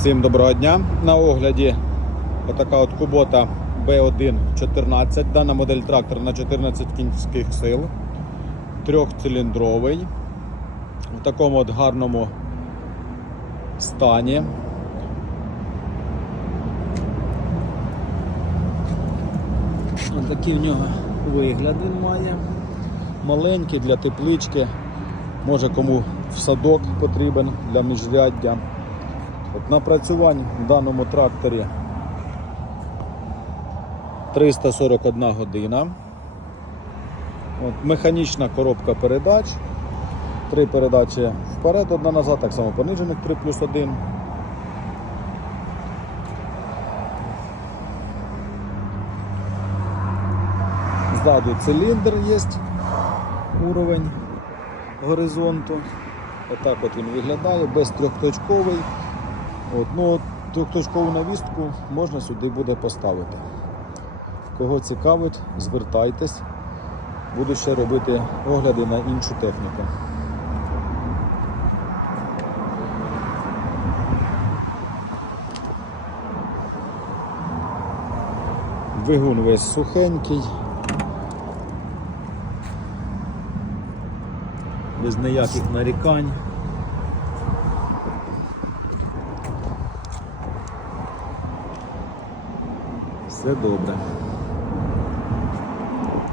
Всім доброго дня. На огляді отака от кубота B1 Дана модель трактора на 14 кінських сил. Трьохциліндровий. В такому от гарному стані. Ось такий в нього вигляд він має. Маленький для теплички. Може кому в садок потрібен для міжряддя. От напрацювань в даному тракторі 341 година. От, механічна коробка передач. Три передачі вперед, одна назад, так само понижених 3 плюс 1. Ззаду циліндр є, уровень горизонту. Отак от він виглядає, без трьохточковий. От, ну, трьохточкову навістку можна сюди буде поставити. Кого цікавить, звертайтесь. Буду ще робити огляди на іншу техніку. Двигун весь сухенький. Без ніяких нарікань. você dobra.